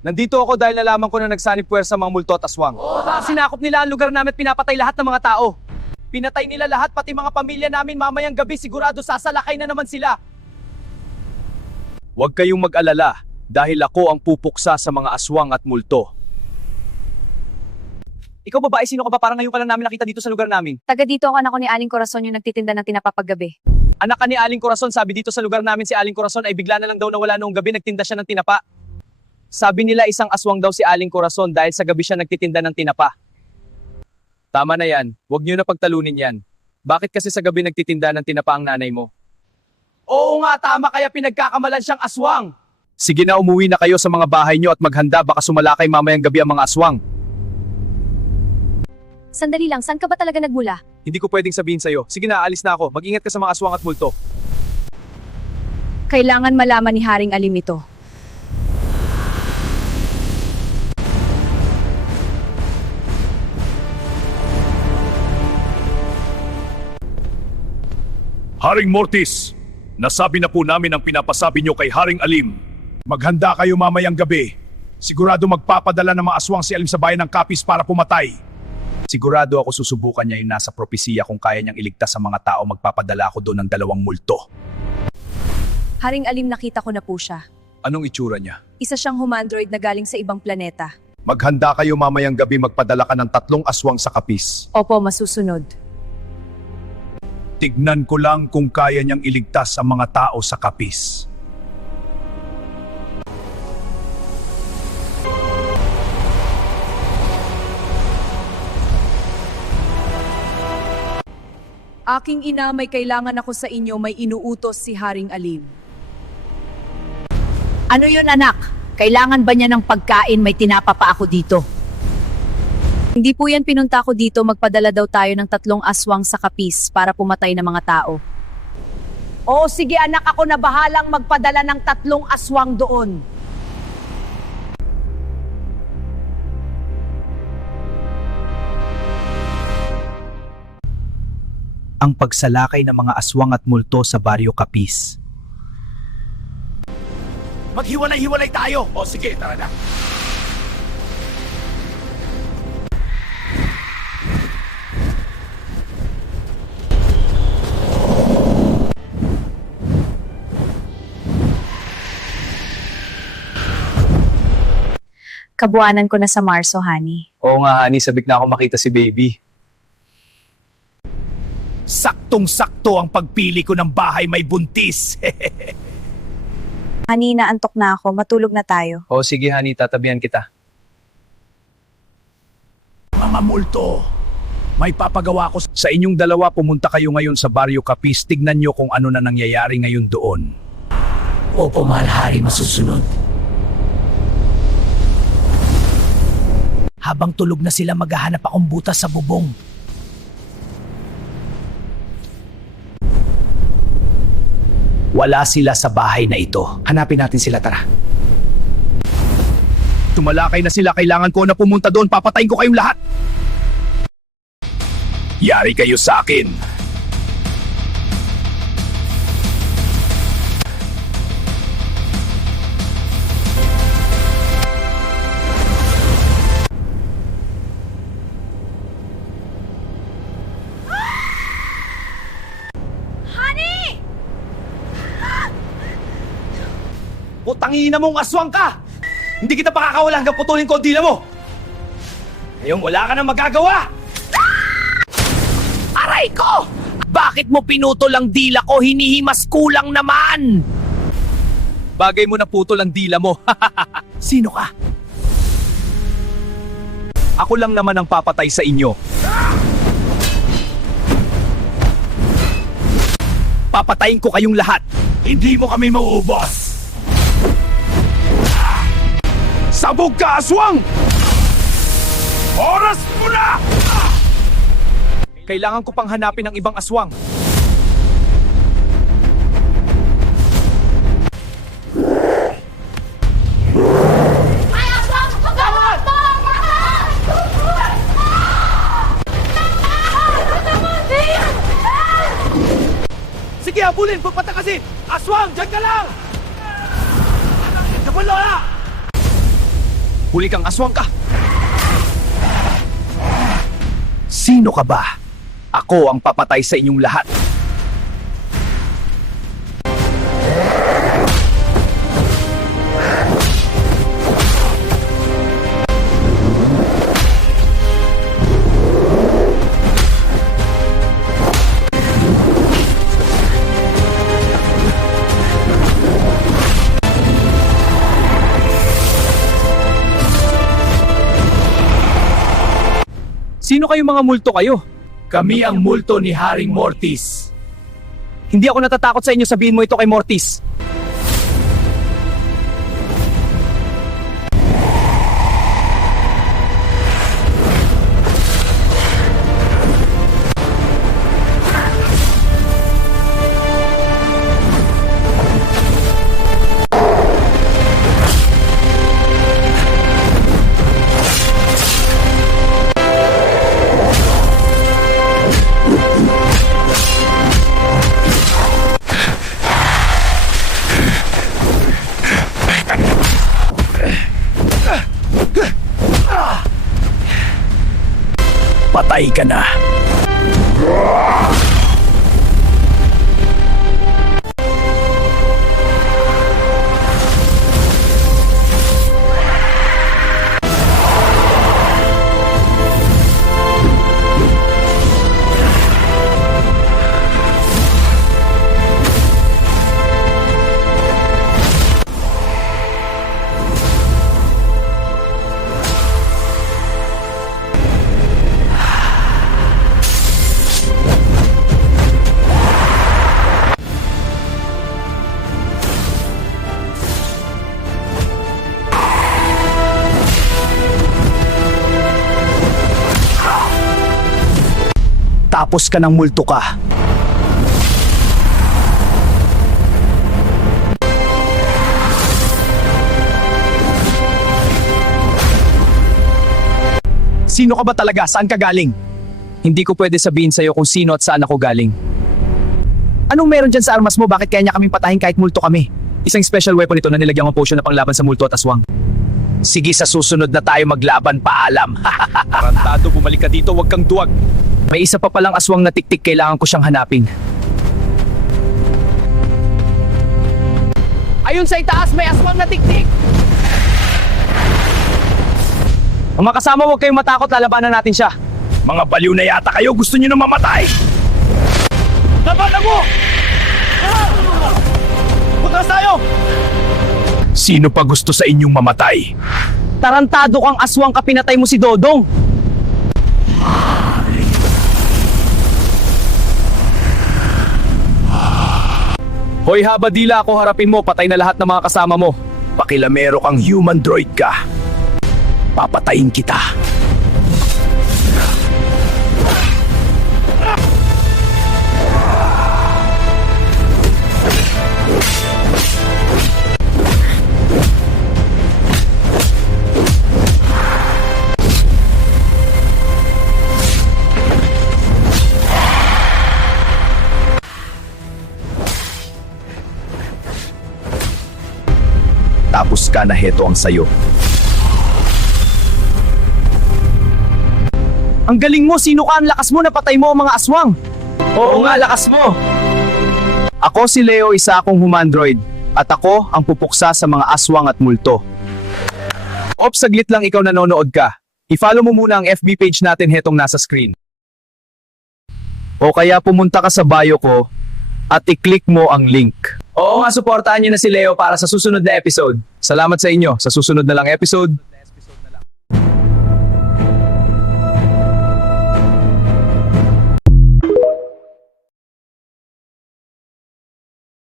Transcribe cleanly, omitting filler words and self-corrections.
Nandito ako dahil nalaman ko na nagsanib puwersa mga multo at aswang. Sinakop nila ang lugar namin at pinapatay lahat ng mga tao. Pinatay nila lahat, pati mga pamilya namin. Mamayang gabi sigurado sasalakay na naman sila. Huwag kayong mag-alala dahil ako ang pupuksa sa mga aswang at multo. Ikaw babae, sino ka ba? Parang ngayon ka lang namin nakita dito sa lugar namin. Taga dito ang anak ko ni Aling Corazon yung nagtitinda ng tinapa paggabi. Anak ka ni Aling Corazon, sabi dito sa lugar namin si Aling Corazon ay bigla na lang daw nawala noong gabi, nagtinda siya ng tinapa. Sabi nila isang aswang daw si Aling Corazon dahil sa gabi siya nagtitinda ng tinapa. Tama na yan, huwag niyo na pagtalunin yan. Bakit kasi sa gabi nagtitinda ng tinapa ang nanay mo? Oo nga, tama, kaya pinagkakamalan siyang aswang. Sige na, umuwi na kayo sa mga bahay niyo at maghanda, baka sumalakay mamayang gabi ang mga aswang. Sandali lang, saan ka ba talaga nagmula? Hindi ko pwedeng sabihin sa'yo. Sige na, alis na ako. Mag-ingat ka sa mga aswang at multo. Kailangan malaman ni Haring Alim ito. Haring Mortis, nasabi na po namin ang pinapasabi nyo kay Haring Alim. Maghanda kayo mamayang gabi. Sigurado magpapadala ng mga aswang si Alim sa bayan ng Capiz para pumatay. Sigurado ako susubukan niya yung nasa propesiya kung kaya niyang iligtas sa mga tao, magpapadala ako doon ng 2 multo. Haring Alim, nakita ko na po siya. Anong itsura niya? Isa siyang humandroid na galing sa ibang planeta. Maghanda kayo mamayang gabi, magpadala ka ng 3 aswang sa Capiz. Opo, masusunod. Tignan ko lang kung kaya niyang iligtas ang mga tao sa Capiz. Aking ina, may kailangan ako sa inyo, may inuutos si Haring Alim. Ano yun, anak? Kailangan ba niya ng pagkain? May tinapa pa ako dito. Hindi po yan pinunta ko dito, magpadala daw tayo ng 3 aswang sa Capiz para pumatay ng mga tao. Oo, sige anak, ako na bahalang magpadala ng 3 aswang doon. Ang pagsalakay ng mga aswang at multo sa Baryo Capiz. Maghiwalay-hiwalay tayo! O sige, tara na. Kabuanan ko na sa Marso, honey. Oo nga, honey, sabik na ako makita si baby. Saktong-sakto ang pagpili ko ng bahay may buntis. Honey, naantok na ako. Matulog na tayo. Oo, sige, honey, tatabihan kita. Mga multo, may papagawa ko sa inyong dalawa. Pumunta kayo ngayon sa Baryo Capiz. Tignan nyo kung ano na nangyayari ngayon doon. Opo, mahal hari, masusunod. Habang tulog na sila, maghahanap akong butas sa bubong. Wala sila sa bahay na ito. Hanapin natin sila, tara. Tumalakay na sila. Kailangan ko na pumunta doon. Papatayin ko kayong lahat. Yari kayo sa akin. Putangina mong aswang ka! Hindi kita pakakawala hanggang putulin ko ang dila mo! Ngayon wala ka nang magagawa! Aray ko! Bakit mo pinutol ang dila ko? Hinihimas kulang naman! Bagay mo na putol ang dila mo. Sino ka? Ako lang naman ang papatay sa inyo. Papatayin ko kayong lahat. Hindi mo kami mauubos. Sabog ka, aswang! Oras mo na! Kailangan ko pang hanapin ang ibang aswang. Sige, habulin! Pagpatakasin! Aswang! Diyan ka lang! Napalola! Huli kang aswang ka! Sino ka ba? Ako ang papatay sa inyong lahat. Sino kayong mga multo kayo? Kami ang multo ni Haring Mortis. Hindi ako natatakot sa inyo, sabihin mo ito kay Mortis. Patay ka na. Tapos ka ng multo ka. Sino ka ba talaga? Saan ka galing? Hindi ko pwede sabihin sa'yo kung sino at saan ako galing. Anong meron dyan sa armas mo? Bakit kaya niya kaming patahin kahit multo kami? Isang special weapon ito na nilagyan ng potion na panglaban sa multo at aswang. Sige, sa susunod na tayo maglaban, paalam. Tarantado, bumalik ka dito, huwag kang duwag. May isa pa palang aswang na tiktik, kailangan ko siyang hanapin. Ayun sa itaas, may aswang na tiktik! Mga kasama, huwag kayong matakot, lalabanan natin siya. Mga baliw na yata kayo, gusto nyo na mamatay. Labanan mo! Putras tayo! Sino pa gusto sa inyong mamatay? Tarantado kang aswang ka, pinatay mo si Dodong! Hoy habadila, ako harapin mo, patay na lahat ng mga kasama mo. Pakilamero kang human droid ka. Papatayin kita. Tapos ka na, heto ang sayo. Ang galing mo, sino ka? Ang lakas mo, napatay mo ang mga aswang. Oo nga, lakas mo. Ako si Leo, isa akong humandroid. At ako ang pupuksa sa mga aswang at multo. Ops, saglit lang, ikaw nanonood ka. I-follow mo muna ang FB page natin hetong nasa screen. O kaya pumunta ka sa bio ko at i-click mo ang link. Oo nga, suportahan niyo na si Leo para sa susunod na episode. Salamat sa inyo. Sa susunod na lang episode,